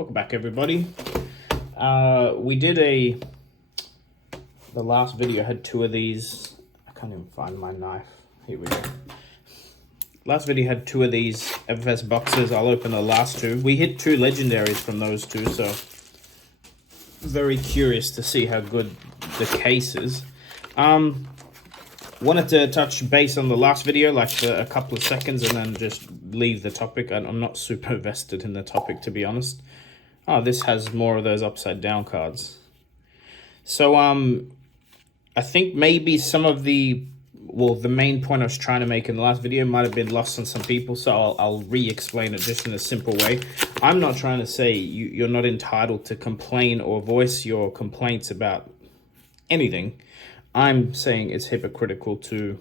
Welcome back, everybody. We did the last video had two of these. I can't even find my knife. Here we go. Last video had two of these Everfest boxes. I'll open the last two. We hit two legendaries from those two, so very curious to see how good the case is. Wanted to touch base on the last video, like for a couple of seconds, and then just leave the topic. I'm not super vested in the topic, to be honest. Oh, this has more of those upside down cards. So, I think maybe some of the main point I was trying to make in the last video might have been lost on some people, so I'll re-explain it just in a simple way. I'm not trying to say you're not entitled to complain or voice your complaints about anything. I'm saying it's hypocritical to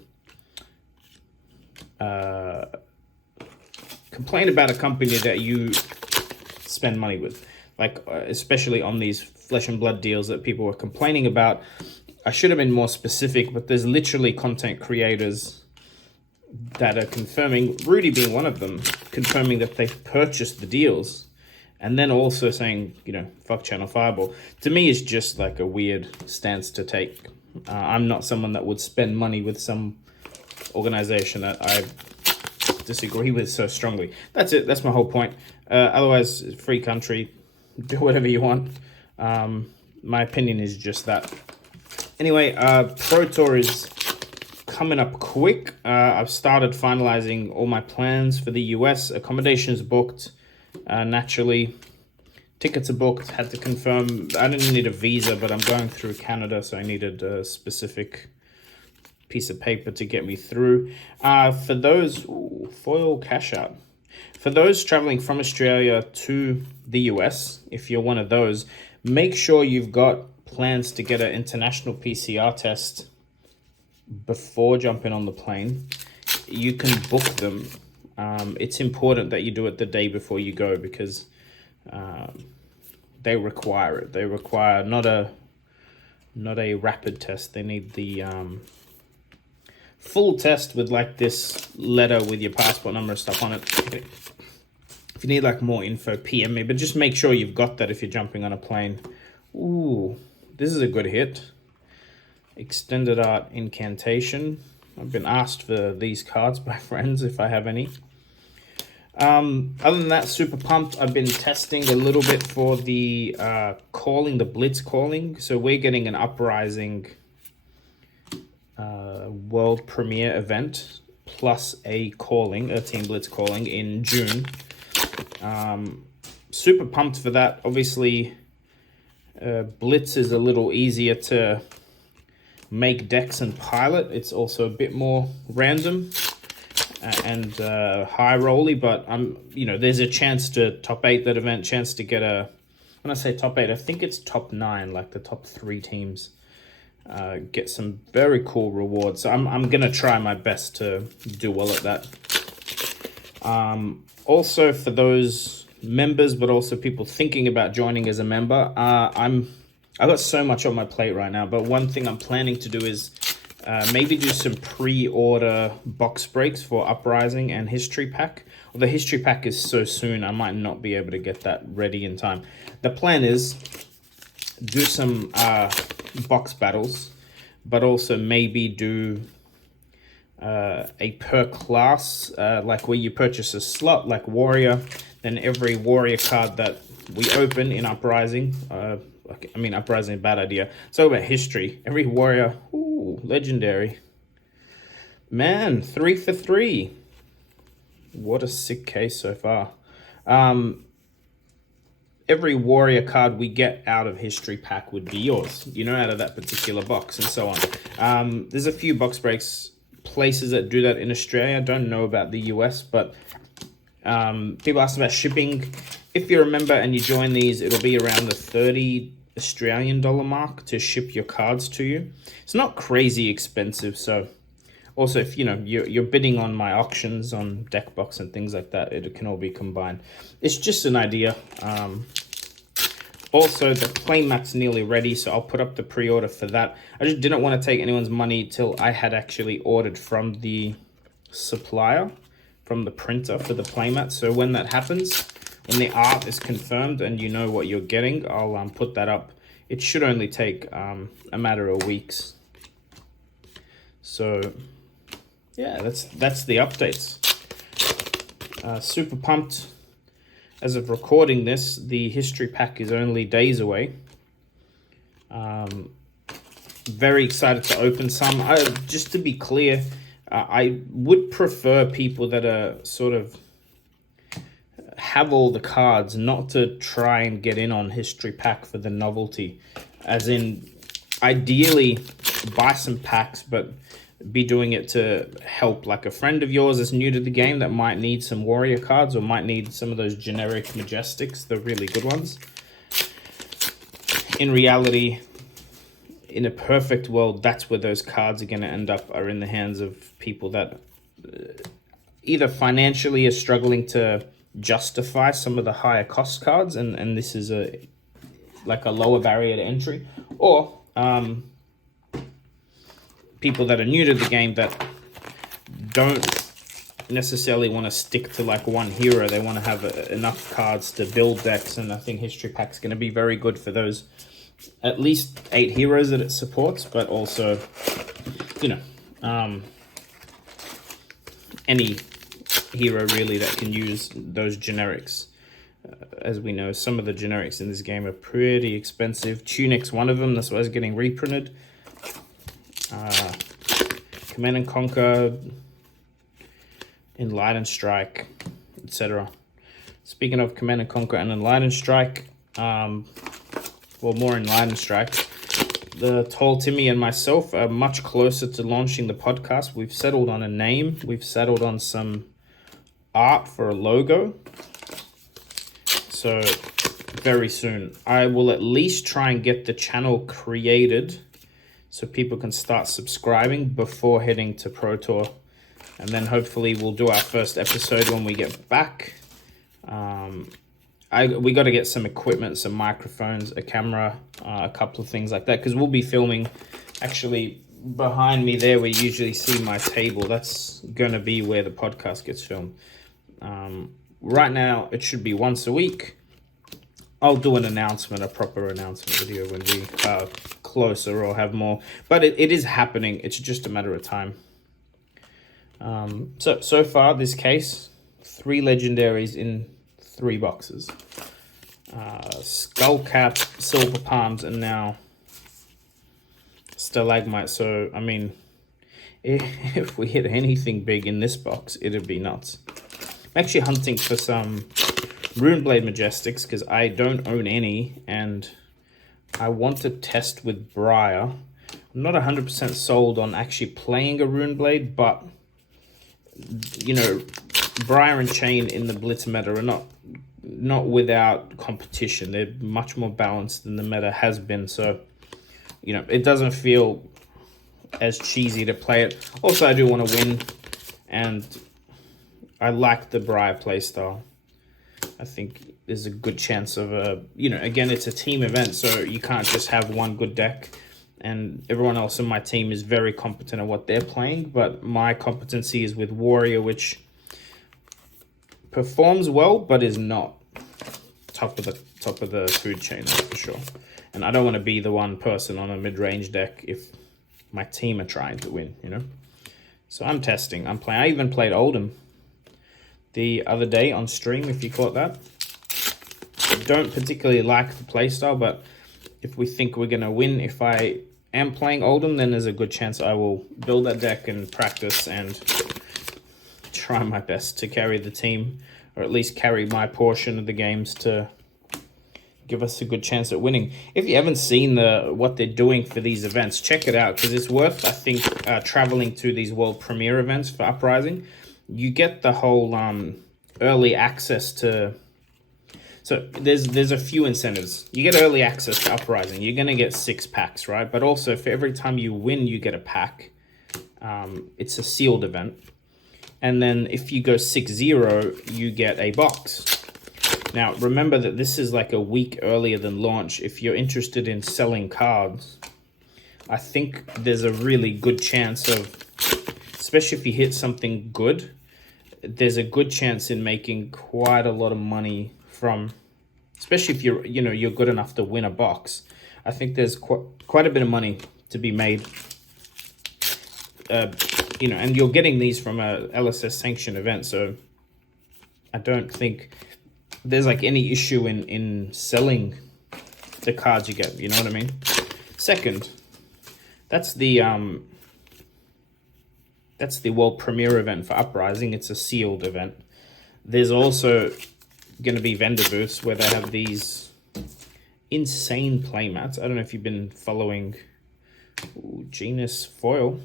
complain about a company that you spend money with, like especially on these flesh and blood deals that people were complaining about. I should have been more specific, but there's literally content creators that are confirming, Rudy being one of them, confirming that they've purchased the deals, and then also saying, fuck Channel Fireball. To me, it's just like a weird stance to take. I'm not someone that would spend money with some organization that I disagree with so strongly. That's it. That's my whole point. Otherwise, free country, do whatever you want. My opinion is just that. Anyway, Pro Tour is coming up quick. I've started finalizing all my plans for the US. Accommodations booked, naturally. Tickets are booked, had to confirm. I didn't need a visa, but I'm going through Canada, so I needed a specific piece of paper to get me through. For those, foil cash out. For those traveling from Australia to the US, if you're one of those, make sure you've got plans to get an international PCR test before jumping on the plane. You can book them. It's important that you do it the day before you go, because they require it. They require not a rapid test. They need the full test with like this letter with your passport number and stuff on it. If you need like more info, PM me, but just make sure you've got that if you're jumping on a plane. Ooh, this is a good hit. Extended Art Incantation. I've been asked for these cards by friends if I have any. Other than that, super pumped. I've been testing a little bit for the calling, the Blitz calling. So we're getting an Uprising world premiere event plus a calling, a Team Blitz calling in June. Super pumped for that. Obviously, Blitz is a little easier to make decks and pilot. It's also a bit more random and high rolly, but there's a chance to top 8 that event, chance to get when I say top 8, I think it's top 9, like the top 3 teams get some very cool rewards. So I'm gonna try my best to do well at that. Also, for those members, but also people thinking about joining as a member, I got so much on my plate right now, but one thing I'm planning to do is maybe do some pre-order box breaks for Uprising and History Pack. Well, the History Pack is so soon, I might not be able to get that ready in time. The plan is do some box battles, but also maybe do a per class, like where you purchase a slot like Warrior, then every Warrior card that we open in Uprising, Uprising, bad idea. So about History, every Warrior, legendary. Man, 3 for 3. What a sick case so far. Every Warrior card we get out of History Pack would be yours, out of that particular box, and so on. There's a few box breaks places that do that in Australia. I don't know about the US, but people ask about shipping. If you're a member and you join these, it'll be around the $30 Australian mark to ship your cards to you. It's not crazy expensive. So also, if you're bidding on my auctions on Deckbox and things like that, it can all be combined. It's just an idea. Also, the playmat's nearly ready, so I'll put up the pre-order for that. I just didn't want to take anyone's money till I had actually ordered from the supplier, from the printer for the playmat. So when that happens, and the art is confirmed and you know what you're getting, I'll put that up. It should only take a matter of weeks. So yeah, that's the updates. Super pumped. As of recording this, the history pack is only days away. Very excited to open some. Just to be clear, I would prefer people that are sort of have all the cards not to try and get in on history pack for the novelty. As in, ideally buy some packs, but be doing it to help like a friend of yours that's new to the game that might need some warrior cards or might need some of those generic majestics, the really good ones. In reality, in a perfect world, that's where those cards are going to end up, are in the hands of people that either financially are struggling to justify some of the higher cost cards, and this is a lower barrier to entry, or people that are new to the game that don't necessarily want to stick to like one hero. They want to have enough cards to build decks, and I think history pack's going to be very good for those at least 8 heroes that it supports, but also, you know, any hero really that can use those generics. As we know, some of the generics in this game are pretty expensive. Tunic's one of them, that's why it's getting reprinted. Command and Conquer, Enlightened Strike, etc. Speaking of Command and Conquer and Enlightened Strike, well, more Enlightened Strike, the Tall Timmy and myself are much closer to launching the podcast. We've settled on a name. We've settled on some art for a logo. So very soon, I will at least try and get the channel created so people can start subscribing before heading to Pro Tour. And then hopefully we'll do our first episode when we get back. We got to get some equipment, some microphones, a camera, a couple of things like that, because we'll be filming. Actually, behind me there, we usually see my table. That's going to be where the podcast gets filmed. Right now, it should be once a week. I'll do an announcement, a proper announcement video when we are closer or have more. But it is happening. It's just a matter of time. So far, this case, 3 legendaries in 3 boxes. Skullcap, Silver Palms, and now Stalagmite. So, I mean, if we hit anything big in this box, it'd be nuts. I'm actually hunting for some Runeblade Majestics because I don't own any, and I want to test with Briar. I'm not 100% sold on actually playing a Runeblade, but, you know, Briar and Chain in the Blitz meta are not without competition. They're much more balanced than the meta has been, so, you know, it doesn't feel as cheesy to play it. Also, I do want to win, and I like the Briar playstyle. I think there's a good chance of again, it's a team event, so you can't just have one good deck, and everyone else in my team is very competent at what they're playing, but my competency is with Warrior, which performs well, but is not top of the food chain, that's for sure. And I don't want to be the one person on a mid-range deck if my team are trying to win, you know? So I'm testing, I'm playing. I even played Oldhim the other day on stream, if you caught that. I don't particularly like the playstyle, but if we think we're going to win, if I am playing Oldhim, then there's a good chance I will build that deck and practice and try my best to carry the team, or at least carry my portion of the games to give us a good chance at winning. If you haven't seen what they're doing for these events, check it out, because it's worth, I think, traveling to these world premiere events for Uprising. You get the whole early access to... So there's a few incentives. You get early access to Uprising. You're going to get 6 packs, right? But also, for every time you win, you get a pack. It's a sealed event. And then if you go 6-0, you get a box. Now, remember that this is like a week earlier than launch. If you're interested in selling cards, I think there's a really good chance of, especially if you hit something good, there's a good chance in making quite a lot of money from, especially if you're good enough to win a box. I think there's quite a bit of money to be made. And you're getting these from a LSS sanctioned event, so I don't think there's like any issue in selling the cards you get. You know what I mean? Second, that's the world premiere event for Uprising. It's a sealed event. There's also going to be vendor booths where they have these insane playmats. I don't know if you've been following Genus Foil.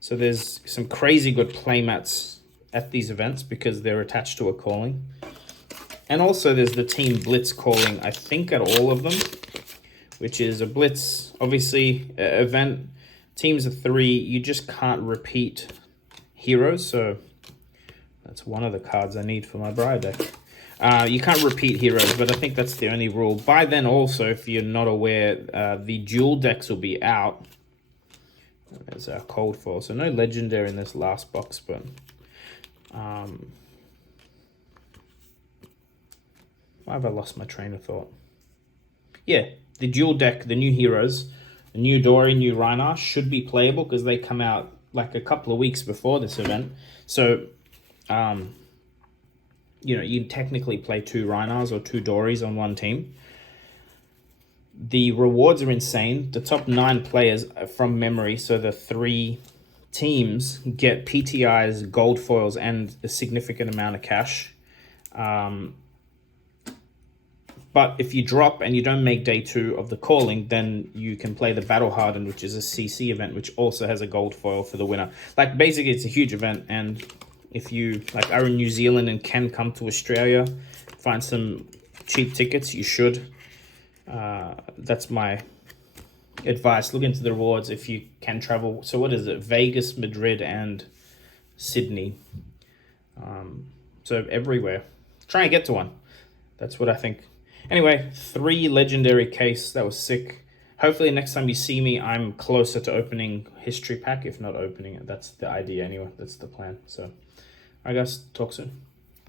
So there's some crazy good playmats at these events because they're attached to a calling. And also there's the Team Blitz calling, I think at all of them, which is a Blitz, obviously, event. Teams of 3, you just can't repeat heroes. So that's one of the cards I need for my Briar deck. You can't repeat heroes, but I think that's the only rule. By then also, if you're not aware, the dual decks will be out. There's our cold foil. So no legendary in this last box, but why have I lost my train of thought? Yeah, the dual deck, the new heroes, the new Dory, new Rhinar should be playable because they come out like a couple of weeks before this event. So, you technically play 2 Rhinars or 2 Dories on one team. The rewards are insane. The top 9 players from memory, so the 3 teams get PTIs, gold foils, and a significant amount of cash. But if you drop and you don't make day 2 of the calling, then you can play the Battle Hardened, which is a CC event, which also has a gold foil for the winner. Like, basically, it's a huge event. And if you, like, are in New Zealand and can come to Australia, find some cheap tickets, you should. That's my advice. Look into the rewards if you can travel. So what is it? Vegas, Madrid, and Sydney. So everywhere. Try and get to one. That's what I think. Anyway, 3 legendary case. That was sick. Hopefully next time you see me, I'm closer to opening history pack, if not opening it. That's the idea anyway. That's the plan. So, all right guys, talk soon.